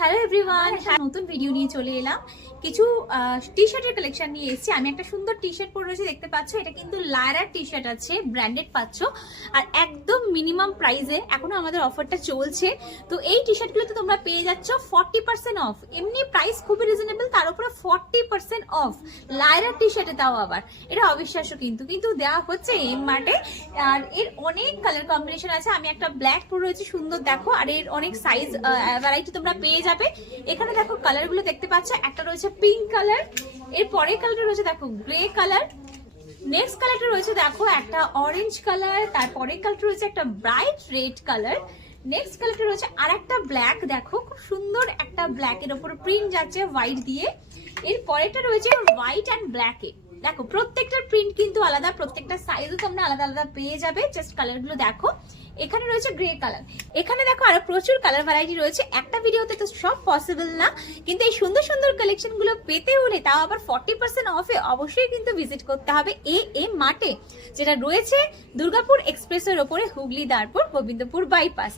Hello everyone, নতুন video নিয়ে চলে এলাম। কিছু টি শার্টের কালেকশন নিয়ে এসেছি। আমি একটা সুন্দর টি শার্ট পরে রয়েছে, দেখতে পাচ্ছ। এটা কিন্তু লায়রার টি শার্ট আছে, ব্র্যান্ডেড পাচ্ছ, আর একদম মিনিমাম প্রাইসে এখনো আমাদের অফারটা চলছে। তো এই টি শার্টগুলোতে তোমরা পেয়ে যাচ্ছ 40% অফ। এমনি প্রাইস খুবই রিজনেবল, তার উপরে 40% অফ লায়রার টি শার্টে, তাও আবার এটা অবিশ্বাস্য কিন্তু দেওয়া হচ্ছে এম মার্টে। আর এর অনেক কালার কম্বিনেশন আছে। আমি একটা ব্ল্যাক পরে রয়েছে, সুন্দর দেখো, আর এর অনেক সাইজ ভ্যারাইটি তোমরা পেয়ে যাবে। এখানে দেখো কালারগুলো দেখতে পাচ্ছ, একটা রয়েছে পিঙ্ক কালার, এর পরের কালারটা রয়েছে দেখো গ্রে কালার, নেক্সট কালারটা রয়েছে দেখো একটা অরেঞ্জ কালার, তারপরের কালারটা রয়েছে একটা ব্রাইট রেড কালার, নেক্সট কালারটা রয়েছে আর একটা ব্ল্যাক, দেখো খুব সুন্দর একটা ব্ল্যাকের ওপর প্রিন্ট যাচ্ছে হোয়াইট দিয়ে। এর পরেরটা রয়েছে হোয়াইট অ্যান্ড ব্ল্যাকে, দেখো প্রত্যেকটার প্রিন্ট কিন্তু আলাদা, প্রত্যেকটা সাইজও তোমরা আলাদা আলাদা পেয়ে যাবে। জাস্ট কালারগুলো দেখো। এখানে রয়েছে গ্রে কালার, এখানে দেখো আরো প্রচুর কালার ভ্যারাইটি রয়েছে। একটা ভিডিওতে তো সব পসিবল না, কিন্তু এই সুন্দর সুন্দর কালেকশন গুলো পেতে হলে, তাও আবার 40% অফে, অবশ্যই কিন্তু ভিজিট করতে হবে এম মার্টে, যেটা রয়েছে দুর্গাপুর এক্সপ্রেসের ওপরে, হুগলি দারপুর গোবিন্দপুর বাইপাস।